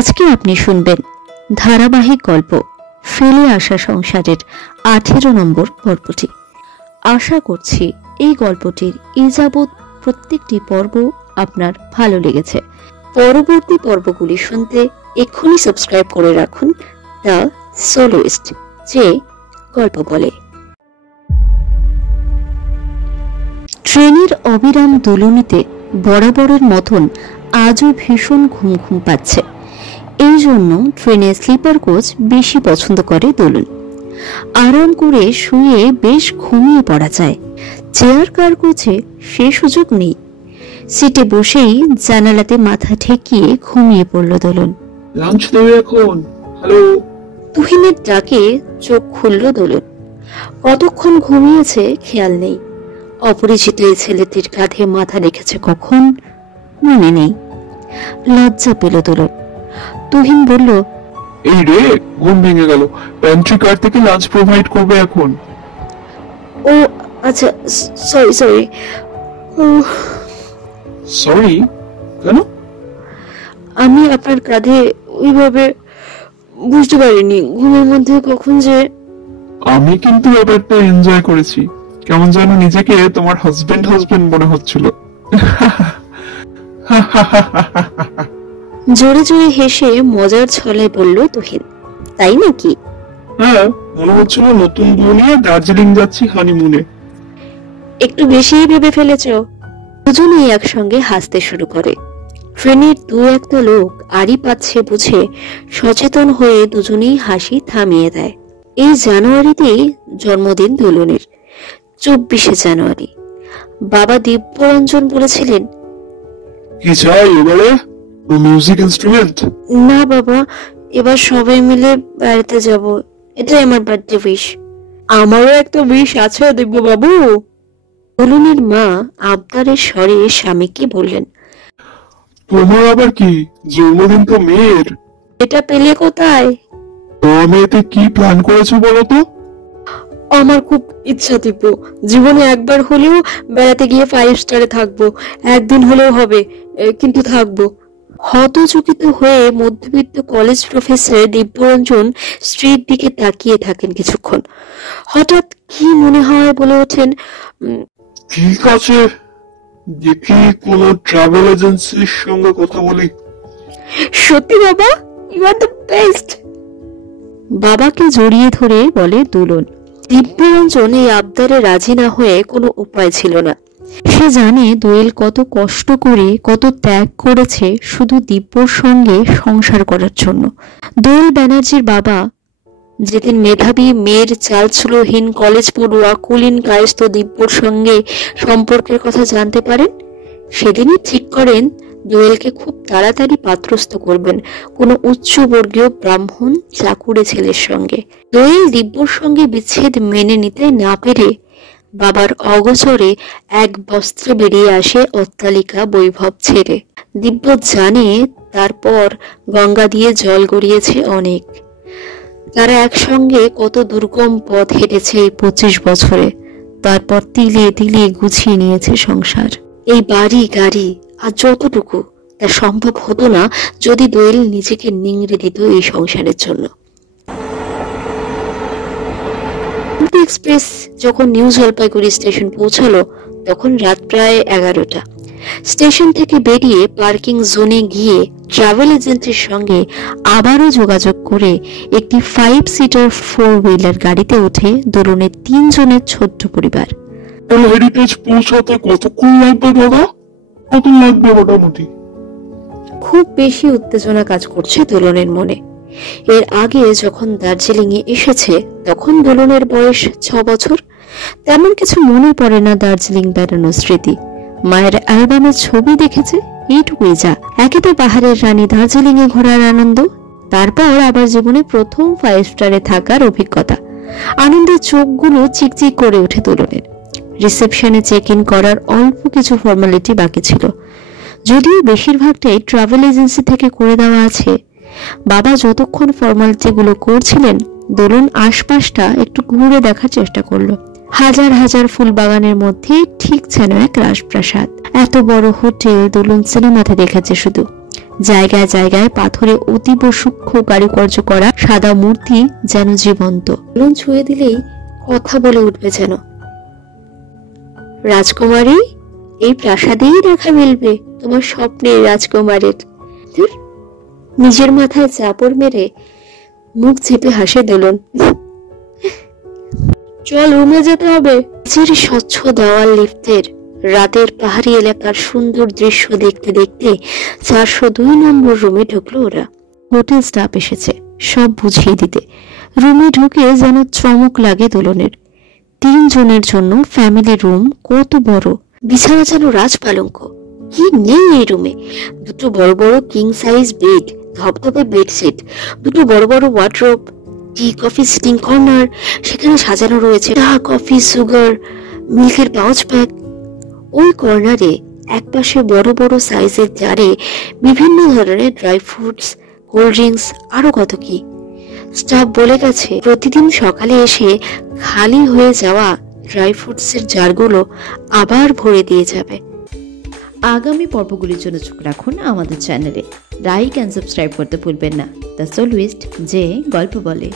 আজকে আপনি শুনবেন ধারাবাহিক গল্প ফেলে আসা সংসারের 18 নম্বর পর্বটি। আশা করছি এই গল্পটির এ যাবৎ প্রত্যেকটি পর্ব আপনার ভালো লেগেছে। পরবর্তী পর্বগুলি শুনতে এক্ষুনি সাবস্ক্রাইব করে রাখুন দ্য সোলোইস্ট, যে গল্প বলে। ট্রেনের অবিরাম দুলুনিতে বরাবরের মতন আজও ভীষণ ঘুম ঘুম পাচ্ছে। এই জন্য ট্রেনের স্লিপার কোচ বেশি পছন্দ করে দোলন। আরাম করে শুয়ে বেশ ঘুমিয়ে পড়া যায়। চেয়ার কার কোচে সে সুযোগ নেই। সিটে বসেই জানালাতে মাথা ঠেকিয়ে ঘুমিয়ে পড়ল দোলন। লাঞ্চ দেবে এখন? হ্যালো। তুহিনের ডাকে চোখ খুলল দোলন। কতক্ষণ ঘুমিয়েছে খেয়াল নেই। অপরিচিত এই ছেলেটির কাঁধে মাথা রেখেছে কখন মনে নেই। লজ্জা পেল দোলন। তুহিন বলল, এই রে, ঘুম ভেঙে গেল। প্যান্ট্রি কার থেকে লাঞ্চ প্রোভাইড করবে এখন? ও আচ্ছা, সরি। সরি কেন? আমি আপনার কাঁধে ওইভাবে বুঝতে পারিনি ঘুমের মধ্যে কখন যে। আমি কিন্তু ব্যাপারটা এনজয় করেছি। কেমন যেন নিজেকে তোমার হাজবেন্ড মনে হচ্ছিল। জোরে জোরে হেসে মজার ছলে বলল তুহিন, তাই নাকি? হ্যাঁ, মনে হচ্ছিল নতুন বউ নিয়ে দার্জিলিং যাচ্ছি হানিমুনে। একটু বেশিই ভেবে ফেলেছ। দুজনেই একসঙ্গে হাসতে শুরু করে। ট্রেনের দু একটা লোক আড়ি পাচ্ছে বুঝে সচেতন হয়ে দুজনেই হাসি থামিয়ে দেয়। এই জানুয়ারিতেই জন্মদিন দোলনের, 24শে জানুয়ারি। বাবা দিব্যরঞ্জন বলেছিলেন, কি চাই এবারে? Music instrument? না বাবা, এবার সবাই মিলে বেড়াতে যাব, এটাই আমার বার্থডে উইশ। আমারও একটা উইশ আছে দিব্য বাবু। দোলনের মা আবদারের স্বরে স্বামীকে বললেন, তোমার আবার কি, জন্মদিন তো মেয়ের। এটা পেলে কোথায়? তো আমি এতে কি প্ল্যান করেছো বলো তো? আমার খুব ইচ্ছা দিব্য, জীবনে একবার হলেও বেড়াতে গিয়ে 5 স্টারে থাকবো। একদিন হলেও হবে, কিন্তু থাকবো। হতচকিত হয়ে মধ্যবিত্ত কলেজ প্রফেসর দিব্যরঞ্জন স্ত্রীর দিকে তাকিয়ে থাকেন কিছুক্ষণ। হঠাৎ কি মনে হয় বলে ওঠেন, ঠিক আছে, দেখি কোন ট্রাভেল এজেন্সির সঙ্গে কথা বলি। সত্যি বাবা, ইউ আর দ্য বেস্ট। বাবাকে জড়িয়ে ধরে বলে দোলন। দিব্যরঞ্জন এই আবদারে রাজি না হয়ে কোনো উপায় ছিল না। সে জানে দোয়েল কত কষ্ট করে, কত ত্যাগ করেছে শুধু দিব্যর সঙ্গে সংসার করার জন্য। দোয়েল ব্যানার্জির বাবা যেদিন মেধাবী মেয়ের চালচুলোহীন কলেজ পড়ুয়া কুলীন কায়স্থ দিব্যর সঙ্গে সম্পর্কের কথা জানতে পারেন, সেদিনই ঠিক করেন দোয়েলকে খুব তাড়াতাড়ি পাত্রস্থ করবেন কোনো উচ্চবর্গীয় ব্রাহ্মণ চাকুরে ছেলের সঙ্গে। দোয়েল দিব্যর সঙ্গে বিচ্ছেদ মেনে নিতে না পেরে বাবার অগোচরে এক বস্ত্রে বেরিয়ে আসে অট্টালিকা বৈভব ছেড়ে। দিব্য জানে তারপর গঙ্গা দিয়ে জল গড়িয়েছে অনেক। তারা একসঙ্গে কত দুর্গম পথ হেঁটেছে এই 25 বছরে। তারপর তিলে তিলে গুছিয়ে নিয়েছে সংসার। এই বাড়ি গাড়ি আর যতটুকু তা সম্ভব হতো না যদি দোয়েল নিজেকে নিংড়ে দিত এই সংসারের জন্য। এক্সপ্রেস যখন নিউ জলপাইগুড়ি স্টেশন পৌঁছালো তখন রাত প্রায় 11টা। স্টেশন থেকে বেরিয়ে পার্কিং জোনে গিয়ে ট্রাভেল এজেন্টের সঙ্গে আবারও যোগাযোগ করে একটি 5 সিটার 4 হুইলার গাড়িতে উঠে দোলনের 3 জনের ছোট্ট পরিবার। হেরিটেজ পৌঁছাতে কতক্ষণ লাগবে দাদা? কত লাগবে মোটামুটি? খুব বেশি উত্তেজনা কাজ করছে দোলনের মনে। এর আগে যখন দার্জিলিং এ এসেছে তখন দোলনের বয়স 6 বছর। তেমন কিছু মনে পড়ে না দার্জিলিং বেড়ানোর স্মৃতি। মায়ের অ্যালবামের ছবি দেখেছে, এইটুকুই যা। একে তো পাহাড়ের রানী দার্জিলিং এ ঘোরার আনন্দ, তারপর আবার জীবনে প্রথম 5 স্টারে থাকার অভিজ্ঞতা। আনন্দের চোখগুলো চিকচিক করে ওঠে দোলনের। রিসেপশনে চেক ইন করার অল্প কিছু ফর্মালিটি বাকি ছিল, যদিও বেশিরভাগটাই ট্রাভেল এজেন্সি থেকে করে দেওয়া আছে। বাবা যতক্ষণ ফর্মালিটিগুলো করছিলেন দোলন আশপাশটা একটু ঘুরে দেখার চেষ্টা করলো। হাজার হাজার ফুল বাগানের মধ্যে ঠিক যেন এক রাজপ্রাসাদ। এত বড় হোটেল দোলন সিনেমাতে দেখেছে শুধু। জায়গায় জায়গায় পাথরে অতীব সূক্ষ্ম কারুকার্য করা সাদা মূর্তি যেন জীবন্ত। দুলন ছুঁয়ে দিলেই কথা বলে উঠবে যেন। রাজকুমারী, এই প্রাসাদেই দেখা মিলবে তোমার স্বপ্নের রাজকুমারের। নিজের মাথায় চাপড় মেরে মুখ চেপে হাসে দুলন। চল, রুমে যেতে হবে। নিচের স্বচ্ছ দেওয়াল লিফটের রাতের পাহাড়ি এলাকার সুন্দর দৃশ্য দেখতে দেখতে 402 নম্বর রুমে ঢুকলো ওরা। হোটেল স্টাফ এসেছে সব বুঝিয়ে দিতে। রুমে ঢুকে যেন চমক লাগে দুলনের। 3 জনের জন্য ফ্যামিলি রুম, কত বড়! বিছানা যেন রাজপালঙ্ক। কি নেই এই রুমে? 2 বড় বড় কিং সাইজ বেড, ধবধবে বেডশিট, 2 বড় বড় wardrobe, tea coffee sitting corner, সেখানে সাজানো রয়েছে চা, কফি, সুগার, মিল্কের পাউচ প্যাক। ওই কর্নারে একপাশে বড় বড় সাইজের জারে বিভিন্ন ধরনের ড্রাই ফ্রুটস, কোল্ড ড্রিঙ্কস, আরো কত কি। স্টাফ বলে গেছে প্রতিদিন সকালে এসে খালি হয়ে যাওয়া ড্রাই ফ্রুটসের জারগুলো আবার ভরে দিয়ে যাবে। আগামী পর্বগুলির জন্য চোখ রাখুন আমাদের চ্যানেলে। লাইক অ্যান্ড সাবস্ক্রাইব করতে ভুলবেন না। দ্য সোলুইস্ট যে গল্প বলে।